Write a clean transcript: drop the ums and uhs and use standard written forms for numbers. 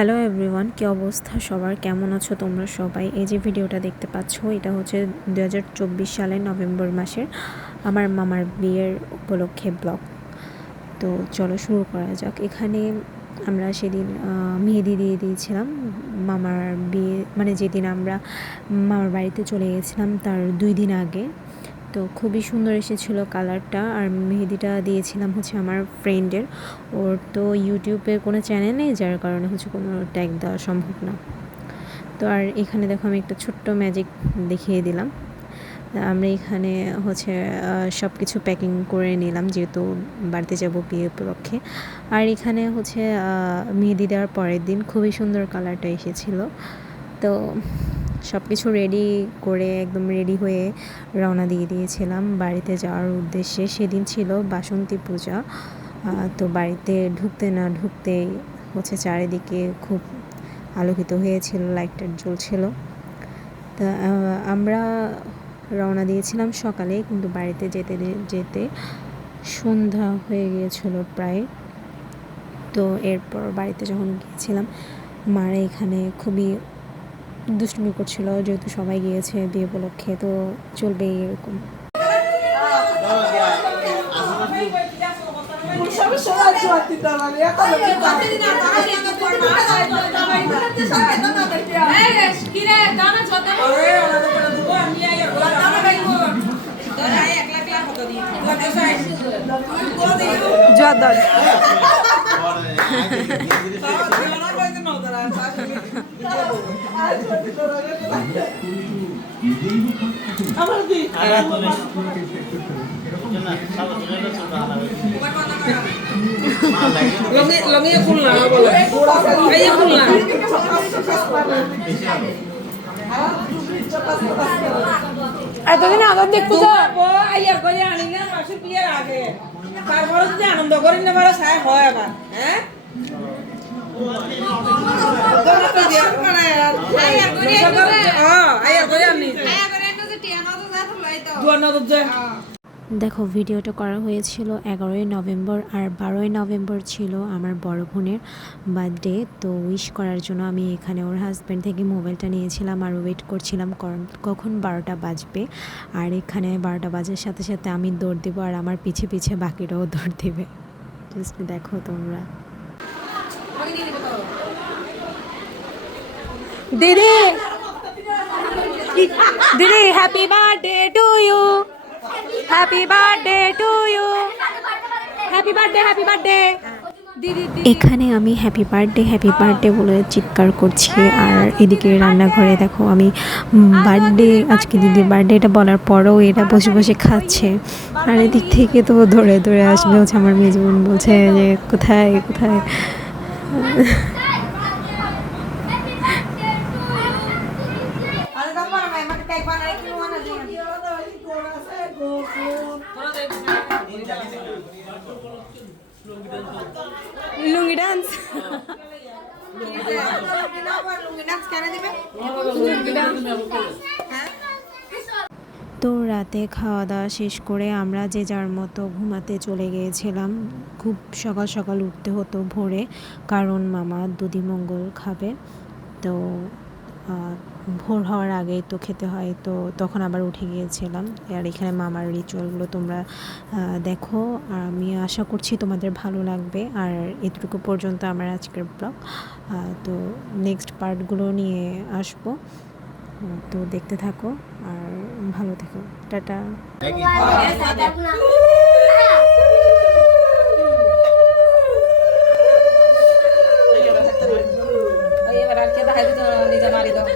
Hello everyone, কী অবস্থা সবার, কেমন আছো তোমরা সবাই? এই যে ভিডিওটা দেখতে পাচ্ছ, এটা হচ্ছে 2024 সালের নভেম্বর মাসের আমার মামার বিয়ের উপলক্ষে ব্লগ। তো চলো শুরু করা যাক। এখানে আমরা সেদিন মেহেদি দিয়ে দিয়েছিলাম মামার বিয়ে, মানে যেদিন আমরা মামার বাড়িতে চলে গেছিলাম তার 2 দিন আগে। তো খুবই সুন্দর এসেছিলো কালারটা। আর মেহেদিটা দিয়েছিলাম হচ্ছে আমার ফ্রেন্ডের, ওর তো ইউটিউবে কোনো চ্যানেল নেই, যার কারণে হচ্ছে কোনো ট্যাগ দেওয়া সম্ভব না। তো আর এখানে দেখো আমি একটা ছোট্ট ম্যাজিক দেখিয়ে দিলাম। আমরা এখানে হচ্ছে সব কিছু প্যাকিং করে নিলাম, যেহেতু বাড়িতে যাব বিয়ে উপলক্ষে। আর এখানে হচ্ছে মেহেদি দেওয়ার পরের দিন খুবই সুন্দর কালারটা এসেছিলো। তো সব কিছু রেডি করে একদম রেডি হয়ে রওনা দিয়ে দিয়েছিলাম বাড়িতে যাওয়ার উদ্দেশ্যে। সেদিন ছিল বাসন্তী পূজা। তো বাড়িতে ঢুকতে না ঢুকতেই হচ্ছে চারিদিকে খুব আলোকিত হয়েছিল, লাইটটা জ্বলছিল। তা আমরা রওনা দিয়েছিলাম সকালে, কিন্তু বাড়িতে যেতে যেতে সন্ধ্যা হয়ে গিয়েছিল প্রায়। তো এরপর বাড়িতে যখন গিয়েছিলাম, মারা এখানে খুবই দুষ্টুমি করছিল, যেহেতু সবাই গিয়েছে বিয়ে উপলক্ষে, তো চলবেই এরকম। এতদিন আদর দেখবো আইয়ার করে আনি না মাসের বিয়ের আগে, তারপরে যদি আনন্দ করি না বড় সায় হয় আবার। হ্যাঁ দেখো, ভিডিওটা করা হয়েছিল 11ই নভেম্বর, আর 12ই নভেম্বর ছিল আমার বড় বোনের বার্থডে। তো উইশ করার জন্য আমি এখানে ওর হাজব্যান্ড থেকে মোবাইলটা নিয়েছিলাম আর ওয়েট করছিলাম কখন 12টা বাজবে। আর এখানে 12টা বাজার সাথে সাথে আমি দৌড় দেবো, আর আমার পিছে পিছে বাকিরাও দৌড় দেবে। জাস্ট দেখো তোমরা। দিদি দিদি, happy birthday to you, happy birthday to you, happy birthday, happy birthday. এখানে আমি হ্যাপি বার্থডে বলে চিৎকার করছি, আর এদিকে রান্নাঘরে দেখো আমি বার্থডে, আজকে দিদির বার্থডেটা বলার পরেও এরা বসে বসে খাচ্ছে। আর এদিক থেকে তো ধরে ধরে আসবে হচ্ছে আমার মেজো বোন, বলছে যে কোথায় কোথায়। লুঙ্গি ডান্স তো রাতে খাওয়া দাওয়া শেষ করে আমরা যে যার মতো ঘুমাতে চলে গিয়েছিলাম। খুব সকাল সকাল উঠতে হতো ভোরে, কারণ মামা দুধিমঙ্গল খাবে। তো ভোর হওয়ার আগেই তো খেতে হয়, তো তখন আবার উঠে গিয়েছিলাম। আর এখানে মামার রিচুয়ালগুলো তোমরা দেখো, আর আমি আশা করছি তোমাদের ভালো লাগবে। আর এতটুকু পর্যন্ত আমার আজকের ব্লগ। তো নেক্সট পার্টগুলো নিয়ে আসবো, তো দেখতে থাকো আর ভালো থেকো। টাটা। এবার আর কে দেখা দিত নিজে মারি দাও।